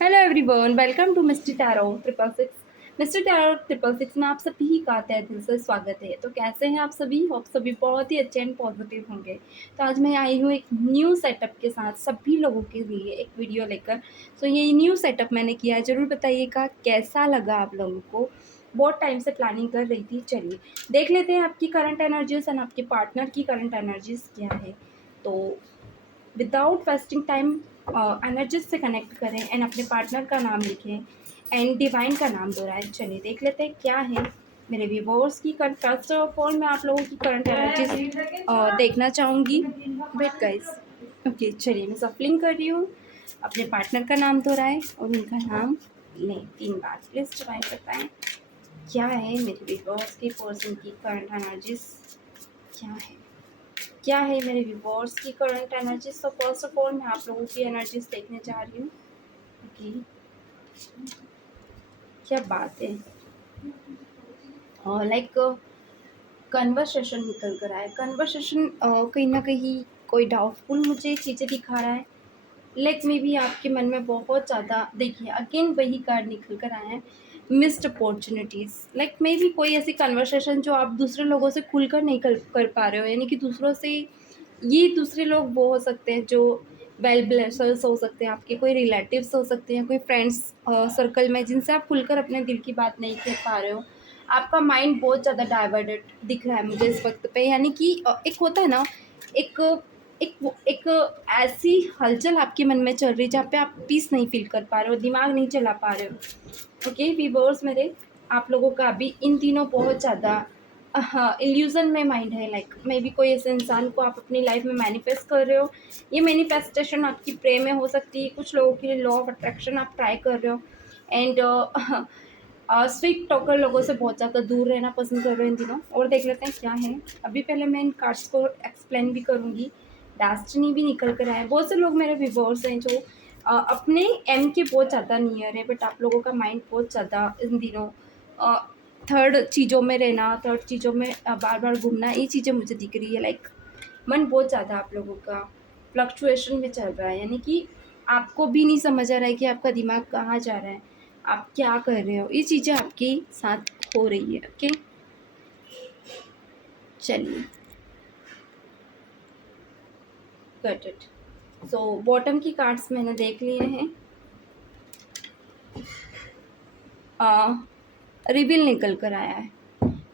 Hello everyone, welcome to mister tarot 666। Mister tarot 666 में आप सभी का तहे दिल से स्वागत है। तो कैसे हैं आप सभी? होप सभी बहुत ही अच्छे एंड पॉजिटिव होंगे। तो आज मैं आई हूँ एक न्यू सेटअप के साथ सभी लोगों के लिए एक वीडियो लेकर। सो ये न्यू सेटअप मैंने किया है, ज़रूर बताइएगा कैसा लगा आप लोगों को। बहुत टाइम से प्लानिंग कर रही थी। चलिए देख लेते हैं आपकी करंट एनर्जीज एंड आपके पार्टनर की करंट एनर्जीज क्या है। तो विदाउट वेस्टिंग टाइम एनर्जिस से कनेक्ट करें एंड अपने पार्टनर का नाम लिखें एंड डिवाइन का नाम दोहराएं। चलिए देख लेते हैं क्या है मेरे व्यूअर्स की करंट। फर्स्ट ऑफ ऑल मैं आप लोगों की करंट एनर्जीज देखना चाहूँगी। वेट गाइस, ओके चलिए मैं सफलिंग कर रही हूँ। अपने पार्टनर का नाम दोहराएं और उनका नाम लें 3 बार। प्लीज़ डिवाइन बताएं क्या है मेरे व्यूअर्स की पर्सन की करंट एनर्जीज क्या है। क्या है मेरे व्यूअर्स की करंट एनर्जीज। तो फर्स्ट ऑफ ऑल मैं आप लोगों की एनर्जीज देखने जा रही हूँ। ओके, क्या बात है। लाइक कन्वर्सेशन निकल कर आया। कन्वर्सेशन कहीं ना कहीं कोई डाउटफुल मुझे चीज़ें दिखा रहा है। लाइक मे बी आपके मन में बहुत ज़्यादा, देखिए अगेन वही कार्ड निकल कर आया है, missed opportunities. Like may be कोई ऐसी कन्वर्सेशन जो आप दूसरे लोगों से खुलकर नहीं कर पा रहे हो, यानी कि दूसरों से। ये दूसरे लोग वो हो सकते हैं जो वेल ब्लेसर्स हो सकते हैं, आपके कोई रिलेटिव्स हो सकते हैं, कोई फ्रेंड्स सर्कल में जिनसे आप खुलकर अपने दिल की बात नहीं कह पा रहे हो। आपका माइंड बहुत ज़्यादा डाइवर्टेड दिख रहा है मुझे इस वक्त पे, यानी कि एक होता है ना, एक एक ऐसी हलचल आपके मन में चल रही है जहाँ पे आप पीस नहीं फील कर पा रहे हो, दिमाग नहीं चला पा रहे हो। ओके व्यूअर्स मेरे, आप लोगों का अभी इन दिनों बहुत ज़्यादा हाँ इल्यूज़न में माइंड है। लाइक मे बी कोई ऐसे इंसान को आप अपनी लाइफ में मैनिफेस्ट कर रहे हो। ये मैनिफेस्टेशन आपकी प्रेम में हो सकती है, कुछ लोगों के लिए लॉ ऑफ अट्रैक्शन आप ट्राई कर रहे हो। एंड स्वीट टॉकर लोगों से बहुत ज़्यादा दूर रहना पसंद कर रहे हो इन दिनों। और देख लेते हैं क्या है। अभी पहले मैं इन कार्ड्स को एक्सप्लेन भी करूँगी। डेस्टिनी भी निकल कर आए। बहुत से लोग मेरे व्यूअर्स हैं जो अपने एम के बहुत ज़्यादा नियर है, बट आप लोगों का माइंड बहुत ज़्यादा इन दिनों थर्ड चीज़ों में रहना, थर्ड चीज़ों में बार बार घूमना, ये चीज़ें मुझे दिख रही है। लाइक मन बहुत ज़्यादा आप लोगों का फ्लक्चुएशन में चल रहा है, यानी कि आपको भी नहीं समझ आ रहा है कि आपका दिमाग कहाँ जा रहा है, आप क्या कर रहे हो। ये चीज़ें आपके साथ हो रही है। ओके चलिए, गट इट। सो बॉटम की कार्ड्स मैंने देख लिए हैं। रिवील निकल कर आया है।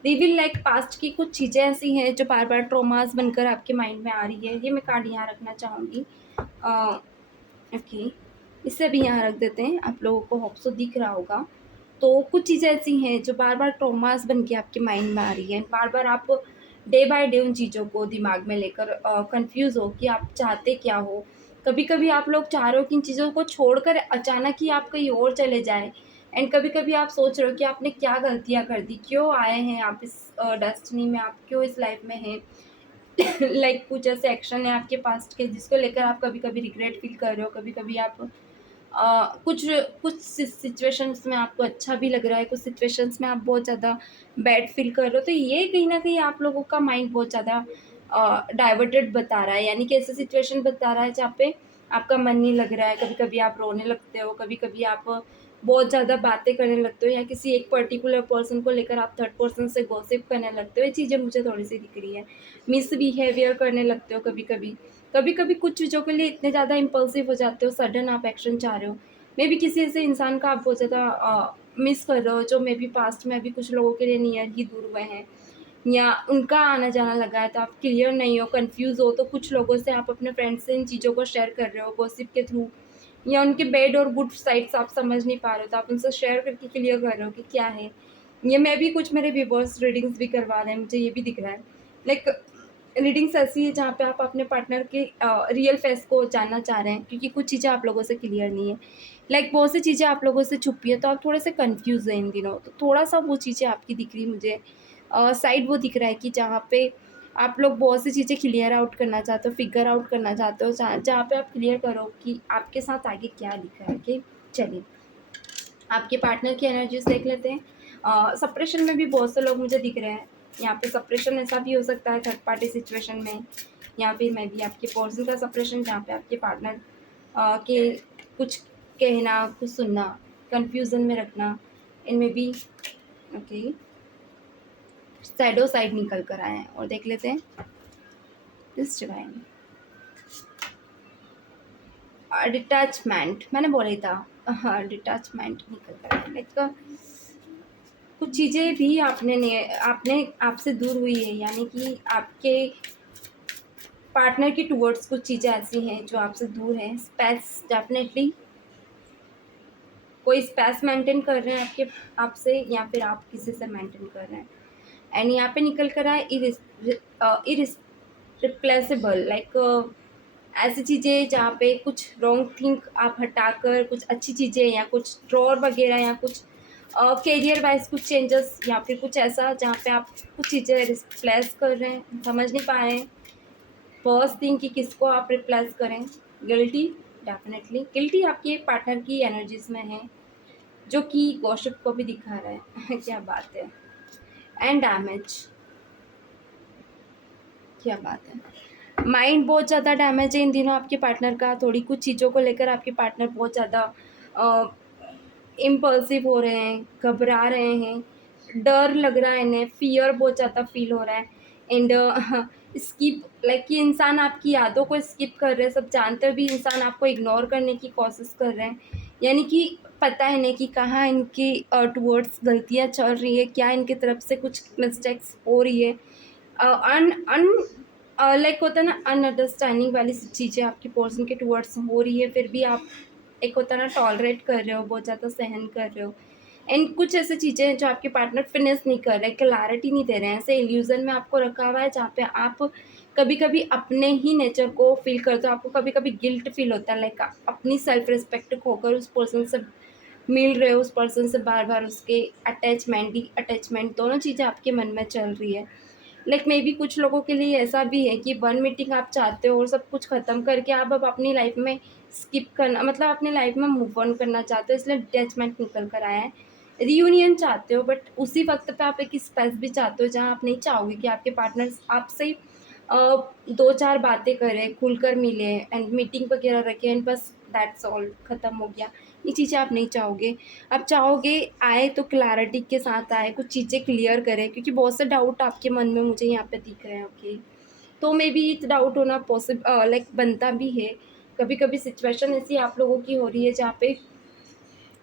रिवील लाइक पास्ट की कुछ चीज़ें ऐसी हैं जो बार बार ट्रोमास बनकर आपके माइंड में आ रही है। ये मैं कार्ड यहाँ रखना चाहूँगी। ओके, इसे भी यहाँ रख देते हैं। आप लोगों को होप सो दिख रहा होगा। तो कुछ चीज़ें ऐसी हैं जो बार बार ट्रोमास बन के आपके माइंड में आ रही है। बार बार आप डे बाय डे उन चीज़ों को दिमाग में लेकर कंफ्यूज हो कि आप चाहते क्या हो। कभी कभी आप लोग चाह रहे हो कि इन चीज़ों को छोड़कर अचानक ही आप कहीं और चले जाएं। एंड कभी कभी आप सोच रहे हो कि आपने क्या गलतियां कर दी, क्यों आए हैं आप इस डेस्टिनी में, आप क्यों इस लाइफ में हैं। लाइक कुछ ऐसे एक्शन है आपके पास्ट के जिसको लेकर आप कभी कभी रिग्रेट फील कर रहे हो। कभी कभी आप कुछ कुछ सिचुएशंस में आपको अच्छा भी लग रहा है, कुछ सिचुएशंस में आप बहुत ज़्यादा बैड फील कर रहे हो। तो ये कहीं ना कहीं आप लोगों का माइंड बहुत ज़्यादा डाइवर्टेड बता रहा है, यानी कि ऐसे सिचुएशन बता रहा है जहाँ पे आपका मन नहीं लग रहा है। कभी कभी आप रोने लगते हो, कभी कभी आप बहुत ज़्यादा बातें करने लगते हो, या किसी एक पर्टिकुलर पर्सन को लेकर आप थर्ड पर्सन से गॉसिप करने लगते हो। ये चीज़ें मुझे थोड़ी सी दिख रही है। मिस बिहेवियर करने लगते हो कभी कभी। कभी कभी कुछ चीज़ों के लिए इतने ज़्यादा इम्पल्सिव हो जाते हो, सडन आप एक्शन चाह रहे हो। मे बी किसी ऐसे इंसान का आप बहुत ज़्यादा मिस कर रहे हो जो मे बी पास्ट में अभी कुछ लोगों के लिए नियर ही दूर हुए हैं, या उनका आना जाना लगा है। तो आप क्लियर नहीं हो, कंफ्यूज हो, तो कुछ लोगों से आप अपने फ्रेंड्स से इन चीज़ों को शेयर कर रहे हो गॉसिप के थ्रू, या उनके बैड और गुड साइड्स आप समझ नहीं पा रहे हो, तो आप उनसे शेयर करके क्लियर कर रहे हो कि क्या है। ये मैं भी कुछ मेरे व्यूवर्स रीडिंग्स भी करवा रहे हैं, मुझे ये भी दिख रहा है। लाइक रीडिंग्स ऐसी है जहाँ पे आप अपने पार्टनर के रियल फेस को जानना चाह रहे हैं, क्योंकि कुछ चीज़ें आप लोगों से क्लियर नहीं है। लाइक बहुत सी चीज़ें आप लोगों से छुपी है, तो आप थोड़े से कंफ्यूज हैं इन दिनों। तो थोड़ा सा वो चीज़ें आपकी दिख रही मुझे। साइड वो दिख रहा है कि जहाँ पे आप लोग बहुत सी चीज़ें क्लियर आउट करना चाहते हो, फिगर आउट करना चाहते हो, जहाँ पे आप क्लियर करो कि आपके साथ आगे क्या लिखा है। कि चलिए आपके पार्टनर की एनर्जीज देख लेते हैं। सप्रेशन में भी बहुत से लोग मुझे दिख रहे हैं। यहाँ पे सप्रेशन ऐसा भी हो सकता है थर्ड पार्टी सिचुएशन में, या फिर मैं भी आपके पर्सन का सप्रेशन जहाँ पे आपके पार्टनर के कुछ कहना, कुछ सुनना, कंफ्यूजन में रखना, इनमें भी ओके शैडो साइड निकल कर आए हैं। और देख लेते हैं दिस डिवाइन डिटैचमेंट, मैंने बोला ही था। हाँ, डिटैचमेंट निकल कर आए। लाइक कुछ चीज़ें भी आपने आपसे दूर हुई है, यानी कि आपके पार्टनर की टूवर्ड्स कुछ चीज़ें ऐसी हैं जो आपसे दूर हैं। स्पेस, डेफिनेटली कोई स्पेस मेंटेन कर रहे हैं आपसे, या फिर आप किसी से मेंटेन कर रहे हैं। एंड यहाँ पे निकल कर आए इरिप्लेसेबल, लाइक ऐसी चीज़ें जहाँ पे कुछ रॉन्ग थिंक आप हटाकर कुछ अच्छी चीज़ें, या कुछ ड्रॉर वगैरह, या कुछ करियर वाइज कुछ चेंजेस, या फिर कुछ ऐसा जहाँ पे आप कुछ चीज़ें रिप्लेस कर रहे हैं, समझ नहीं पा रहे हैं फर्स्ट थिंग कि किसको आप रिप्लेस करें। गिल्टी, डेफिनेटली गिल्टी आपके पार्टनर की एनर्जीज में है, जो कि गॉसिप को भी दिखा रहा है क्या बात है। एंड डैमेज, क्या बात है। माइंड बहुत ज़्यादा डैमेज है इन दिनों आपके पार्टनर का। थोड़ी कुछ चीज़ों को लेकर आपके पार्टनर बहुत ज़्यादा इम्पल्सिव हो रहे हैं, घबरा रहे हैं, डर लग रहा है इन्हें, फियर बहुत ज़्यादा फील हो रहा है। एंड स्किप, लाइक कि इंसान आपकी यादों को स्किप कर रहे हैं, सब जानते हुए भी इंसान आपको इग्नोर करने की कोशिश कर रहे हैं। यानी कि पता है नहीं कि कहाँ इनकी टूवर्ड्स गलतियाँ चल रही है, क्या इनकी तरफ से कुछ मिस्टेक्स हो रही है। अन अन लाइक होता है ना, अनअंडरस्टैंडिंग वाली चीज़ें आपकी पर्सन के टूवर्ड्स हो रही है, फिर भी आप एक होता है ना टॉलरेट कर रहे हो, बहुत ज़्यादा सहन कर रहे हो। एंड कुछ ऐसी चीज़ें हैं जो आपके पार्टनर फिनिश नहीं कर रहे, क्लैरिटी नहीं दे रहे हैं, ऐसे इल्यूजन में आपको रखा हुआ है जहाँ पे आप कभी कभी अपने ही नेचर को फील करते हो। आपको कभी कभी गिल्ट फील होता है, लाइक अपनी सेल्फ रिस्पेक्ट खोकर उस पर्सन से मिल रहे हो, उस पर्सन से बार बार उसके अटैचमेंट ही अटैचमेंट, दोनों चीज़ें आपके मन में चल रही है। लाइक मे बी कुछ लोगों के लिए ऐसा भी है कि वन मीटिंग आप चाहते हो और सब कुछ ख़त्म करके आप अब अपनी लाइफ में स्किप करना, मतलब अपनी लाइफ में मूव ऑन करना चाहते हो, इसलिए अटैचमेंट निकल कर आया है। रियूनियन चाहते हो, बट उसी वक्त पे आप एक स्पेस भी चाहते हो जहाँ आप नहीं चाहोगे कि आपके पार्टनर आपसे दो चार बातें करें, खुलकर मिले एंड मीटिंग वगैरह रखें, एंड बस दैट्स ऑल, ख़त्म हो गया। ये चीज़ें आप नहीं चाहोगे। आप चाहोगे आए तो क्लैरिटी के साथ आए, कुछ चीज़ें क्लियर करें, क्योंकि बहुत से डाउट आपके मन में मुझे यहाँ पे दिख रहे हैं। ओके, तो मे बी डाउट होना पॉसिबल लाइक बनता भी है। कभी कभी सिचुएशन ऐसी आप लोगों की हो रही है जहाँ पे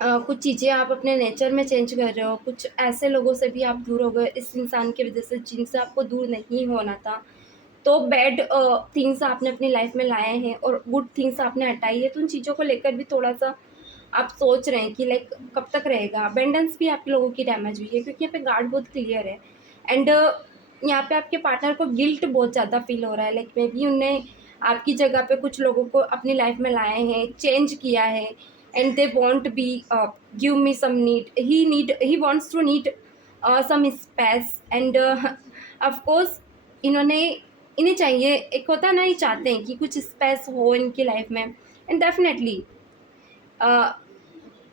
कुछ चीज़ें आप अपने नेचर में चेंज कर रहे हो, कुछ ऐसे लोगों से भी आप दूर हो गए इस इंसान की वजह से जिनसे आपको दूर नहीं होना था। तो बैड थिंग्स आपने अपनी लाइफ में लाए हैं और गुड थिंग्स आपने हटाई है, तो उन चीज़ों को लेकर भी थोड़ा सा आप सोच रहे हैं कि लाइक कब तक रहेगा। अबेंडेंस भी आप लोगों की डैमेज हुई है, क्योंकि यहाँ पे गार्ड बहुत क्लियर है। एंड यहाँ पे आपके पार्टनर को गिल्ट बहुत ज़्यादा फील हो रहा है, लाइक मे बी उनने आपकी जगह पे कुछ लोगों को अपनी लाइफ में लाए हैं, चेंज किया है, and they want be give me some need he wants to need some space. And of course इन्होंने इन्हें चाहिए, एक होता है ना, ये चाहते हैं कि कुछ स्पेस हो इनकी लाइफ में। एंड डेफिनेटली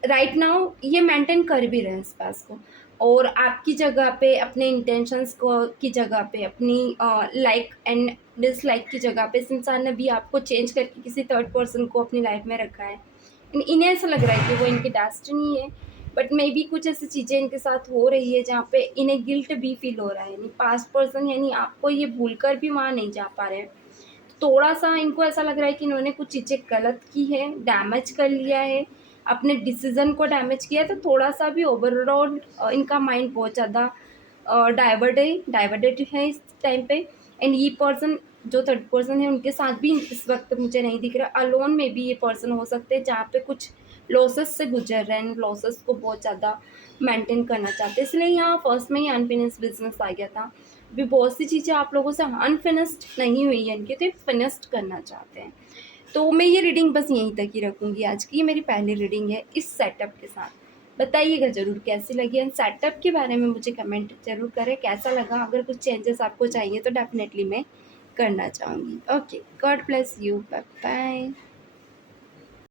राइट नाउ ये मेंटेन कर भी रहे हैं इस पास को, और आपकी जगह पे अपने इंटेंशंस को की जगह पे अपनी लाइक एंड डिसलाइक की जगह पे इस इंसान ने भी आपको चेंज करके किसी थर्ड पर्सन को अपनी लाइफ में रखा है। इन्हें ऐसा लग रहा है कि वो इनकी डेस्टिनी है, बट मे बी कुछ ऐसी चीज़ें इनके साथ हो रही है जहाँ पे इन्हें गिल्ट भी फील हो रहा है, यानी पास्ट पर्सन यानी आपको ये भूल कर भी वहाँ नहीं जा पा रहे हैं। थोड़ा सा इनको ऐसा लग रहा है कि इन्होंने कुछ चीज़ें गलत की है, डैमेज कर लिया है, अपने डिसीजन को डैमेज किया है, तो थोड़ा सा भी ओवरऑल इनका माइंड बहुत ज़्यादा डाइवर्टेड है इस टाइम पे। एंड ये पर्सन जो थर्ड पर्सन है उनके साथ भी इस वक्त मुझे नहीं दिख रहा। अलोन में भी ये पर्सन हो सकते हैं जहाँ पे कुछ लॉसेस से गुजर रहे हैं, लॉसेस को बहुत ज़्यादा मेंटेन करना चाहते हैं, इसलिए यहाँ फर्स्ट में ही अनफिनिश्ड बिजनेस आ गया था। अभी बहुत सी चीज़ें आप लोगों से अनफिनिश्ड नहीं हुई है इनकी, तो फिनिश्ड करना चाहते हैं। तो मैं ये रीडिंग बस यहीं तक ही रखूँगी आज की। ये मेरी पहली रीडिंग है इस सेटअप के साथ। बताइएगा ज़रूर कैसी लगी, एंड सेटअप के बारे में मुझे कमेंट ज़रूर करें कैसा लगा। अगर कुछ चेंजेस आपको चाहिए तो डेफिनेटली मैं करना चाहूँगी। Okay, God bless you, bye bye.